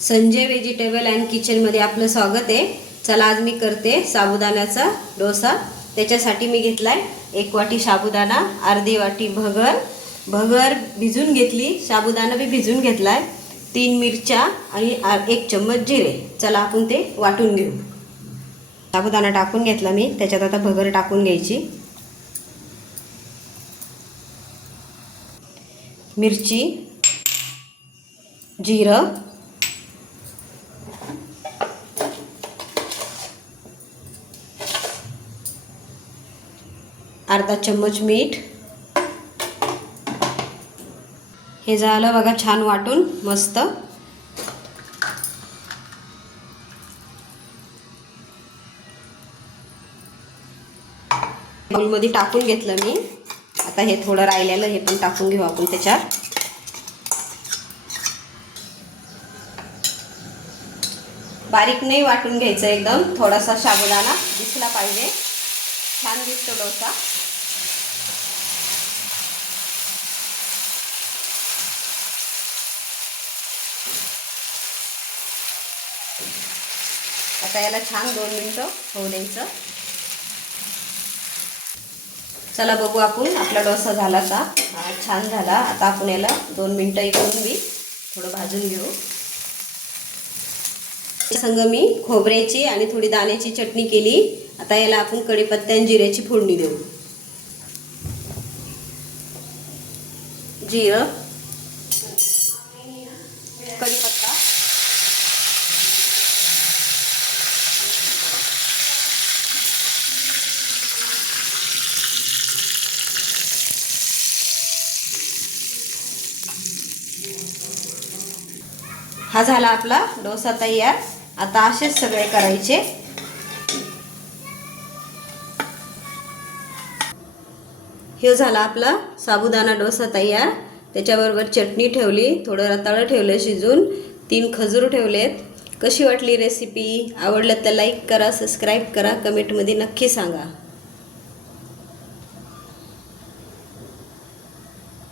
Sanjay vegetable and किचनमध्ये आपलं स्वागत आहे। चला आज मी करते साबुदाण्याचा डोसा। त्याच्यासाठी मी घेतलाय 1 वाटी साबुदाणा, अर्धी वाटी भगर भिजून घेतली, साबुदाणा भी भिजून घेतलाय, 3 मिरच्या आणि 1 चम्मच जिरे। चला आपण ते वाटून घेऊ। साबुदाणा टाकून घेतला मी, त्याच्यात आता भगर टाकून घ्यायची, मिरची, जिरं, अर्धा चम्मच मीठ। हे झालं बघा छान वाटून मस्त। बाउलमध्ये टाकून घेतलं मी। आता हे थोडं राहिलेलं हे पण टाकून घेऊ आपण त्याच्यात। बारीक नाही वाटून घ्यायचं, एकदम थोडासा साबुदाणा दिसला पाहिजे, छान दिसतो डोसा। आता याला छान 2 मिनिटं होऊ द्यायचं। चला बघू आपण, आपला डोसा झाला का? छान झाला। आता आपण याला 2 मिनिटं इकडून बी थोडं भाजून घेऊ। संग मी खोबऱ्याची आणि थोडी दाण्याची चटणी केली। आता याला आपण कढीपत्ता आणि जिऱ्याची फोडणी देऊ। जिरं, कढीपत्ता, हा झाला आपला डोसा तयार। आता असेच सगळे करायचे। हे झाला आपला साबुदाणा डोसा तयार। त्याच्याबरोबर चटणी ठेवली, थोडं रताळं ठेवलं शिजून, 3 खजूर ठेवलेत। कशी वाटली रेसिपी? आवडलं तर लाईक करा, सबस्क्राईब करा, कमेंटमध्ये नक्की सांगा।